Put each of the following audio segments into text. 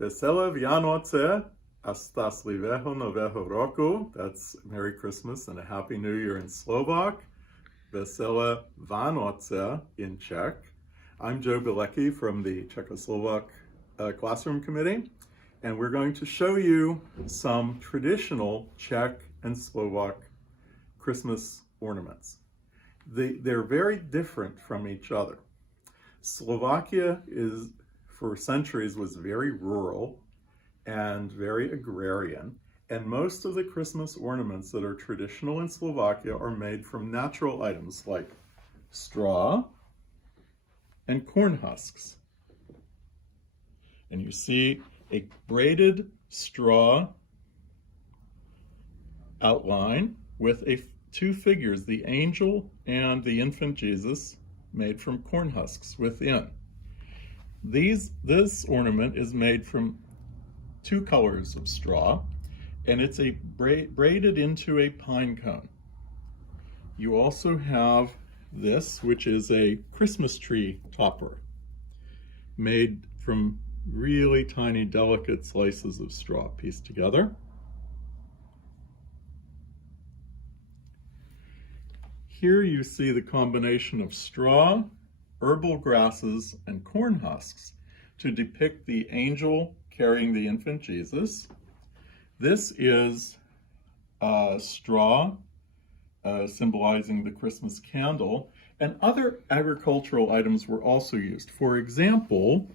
Vesele Vianoce a Šťastlivého Nového Roku. That's Merry Christmas and a Happy New Year in Slovak. Vesele Vánoce in Czech. I'm Joe Bielecki from the Czech and Slovak Classroom Committee, and we're going to show you some traditional Czech and Slovak Christmas ornaments. They're very different from each other. Slovakia for centuries was very rural and very agrarian, and most of the Christmas ornaments that are traditional in Slovakia are made from natural items like straw and corn husks. And you see a braided straw outline with two figures, the angel and the infant Jesus, made from corn husks within. This ornament is made from two colors of straw, and it's braided into a pine cone. You also have this, which is a Christmas tree topper, made from really tiny, delicate slices of straw pieced together. Here you see the combination of straw, herbal grasses, and corn husks to depict the angel carrying the infant Jesus. This is straw, symbolizing the Christmas candle, and other agricultural items were also used. For example,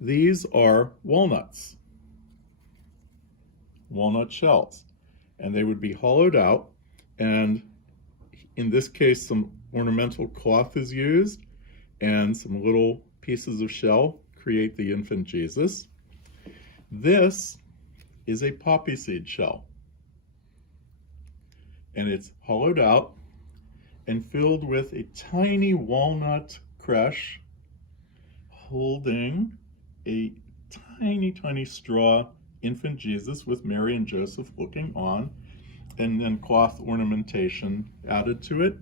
these are walnuts, walnut shells, and they would be hollowed out, and in this case some ornamental cloth is used, and some little pieces of shell create the infant Jesus. This is a poppy seed shell, and it's hollowed out and filled with a tiny walnut creche holding a tiny straw infant Jesus with Mary and Joseph looking on, and then cloth ornamentation added to it,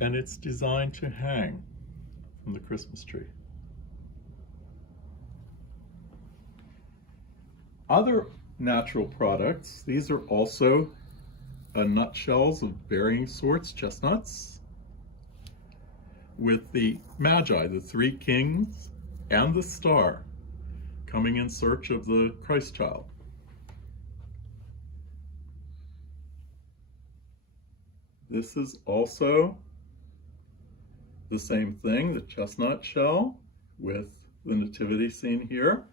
and it's designed to hang from the Christmas tree. Other natural products, these are also nutshells of varying sorts, chestnuts, with the Magi, the three kings, and the star coming in search of the Christ child. This is also the same thing, the chestnut shell with the nativity scene here.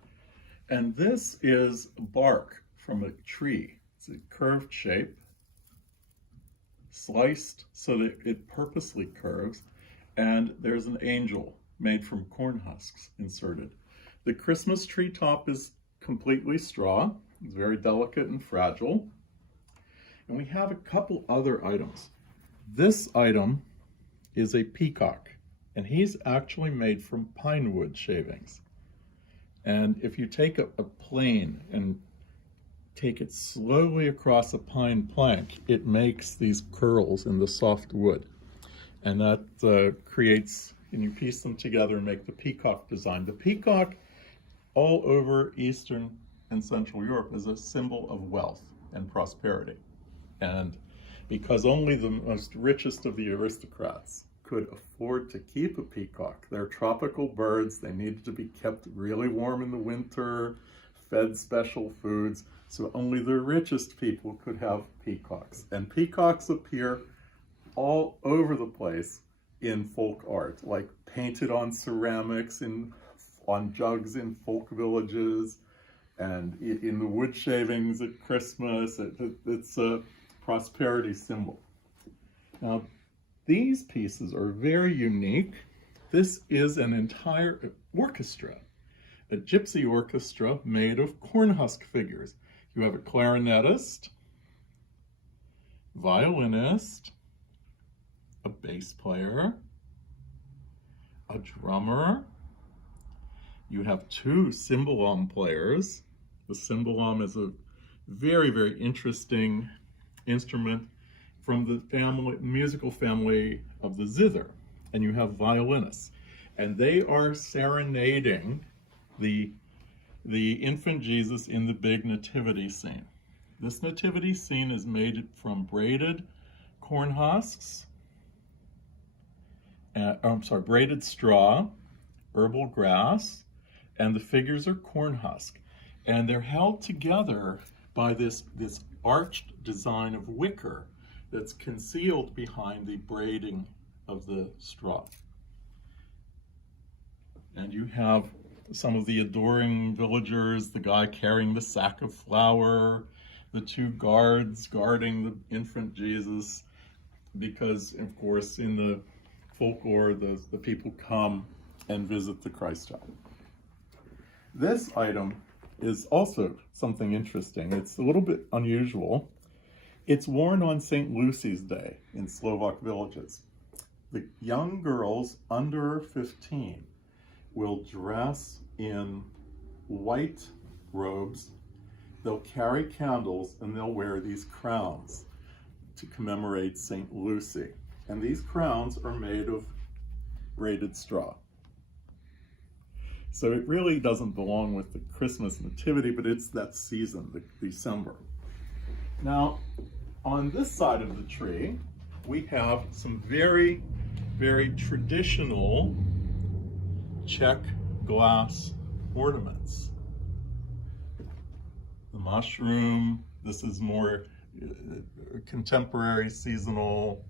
And this is bark from a tree. It's a curved shape, sliced so that it purposely curves, and there's an angel made from corn husks inserted. The Christmas tree top is completely straw. It's very delicate and fragile. And we have a couple other items. This item is a peacock, and he's actually made from pine wood shavings. And if you take a plane and take it slowly across a pine plank, it makes these curls in the soft wood. And that creates, and you piece them together and make the peacock design. The peacock all over Eastern and Central Europe is a symbol of wealth and prosperity. And because only the most richest of the aristocrats could afford to keep a peacock. They're tropical birds. They needed to be kept really warm in the winter, fed special foods, so only the richest people could have peacocks. And peacocks appear all over the place in folk art, like painted on ceramics, on jugs in folk villages, and in the wood shavings at Christmas. It's a prosperity symbol. Now, these pieces are very unique. This is an entire orchestra, a gypsy orchestra made of corn husk figures. You have a clarinetist, violinist, a bass player, a drummer. You have two cymbalom players. The cymbalom is a very interesting instrument from the musical family of the zither, and you have violinists, and they are serenading the the infant Jesus in the big nativity scene. This nativity scene is made from braided corn husks, braided straw, herbal grass, and the figures are corn husk. And they're held together by this arched design of wicker that's concealed behind the braiding of the straw. And you have some of the adoring villagers, the guy carrying the sack of flour, the two guards guarding the infant Jesus, because, of course, in the folklore, the people come and visit the Christ child. This item is also something interesting. It's a little bit unusual. It's worn on St. Lucy's Day in Slovak villages. The young girls under 15 will dress in white robes. They'll carry candles and they'll wear these crowns to commemorate St. Lucy. And these crowns are made of braided straw. So it really doesn't belong with the Christmas nativity, but it's that season, December. Now, on this side of the tree, we have some very, very traditional Czech glass ornaments. The mushroom, this is more contemporary, seasonal.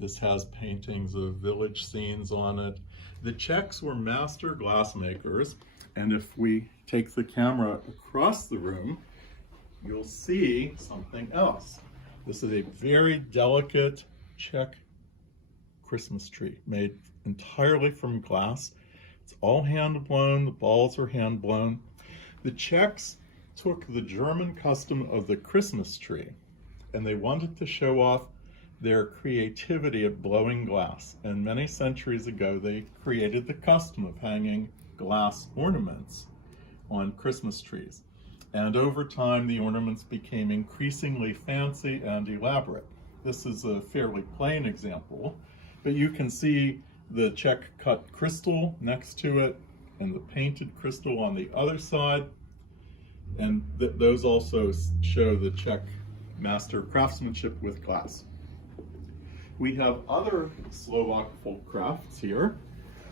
This has paintings of village scenes on it. The Czechs were master glassmakers, and if we take the camera across the room, you'll see something else. This is a very delicate Czech Christmas tree made entirely from glass. It's all hand blown, the balls are hand blown. The Czechs took the German custom of the Christmas tree, and they wanted to show off their creativity at blowing glass. And many centuries ago, they created the custom of hanging glass ornaments on Christmas trees. And over time, the ornaments became increasingly fancy and elaborate. This is a fairly plain example, but you can see the Czech cut crystal next to it and the painted crystal on the other side. And those also show the Czech master craftsmanship with glass. We have other Slovak folk crafts here.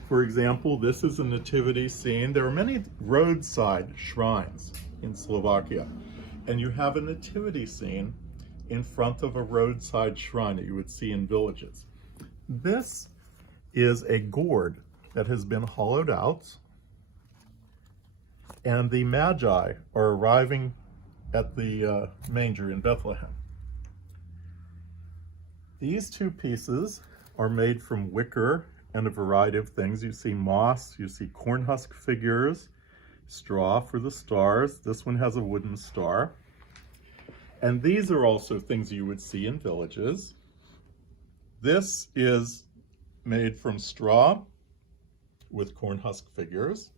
For example, this is a nativity scene. There are many roadside shrines in Slovakia, and you have a nativity scene in front of a roadside shrine that you would see in villages. This is a gourd that has been hollowed out, and the Magi are arriving at the manger in Bethlehem. These two pieces are made from wicker and a variety of things. You see moss, you see corn husk figures, straw for the stars. This one has a wooden star. And these are also things you would see in villages. This is made from straw with corn husk figures.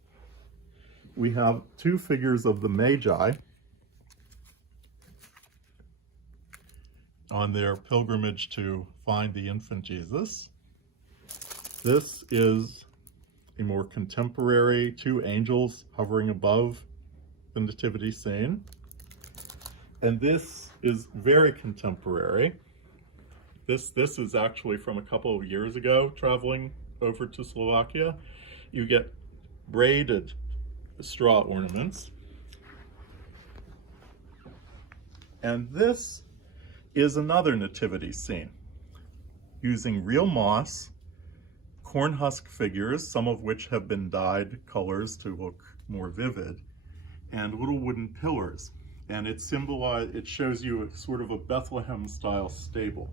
We have two figures of the Magi on their pilgrimage to find the infant Jesus. This is a more contemporary, two angels hovering above the nativity scene. And this is very contemporary. This is actually from a couple of years ago, traveling over to Slovakia. You get braided straw ornaments. And this is another nativity scene using real moss, corn husk figures, some of which have been dyed colors to look more vivid, and little wooden pillars. And it shows you a sort of a Bethlehem style stable.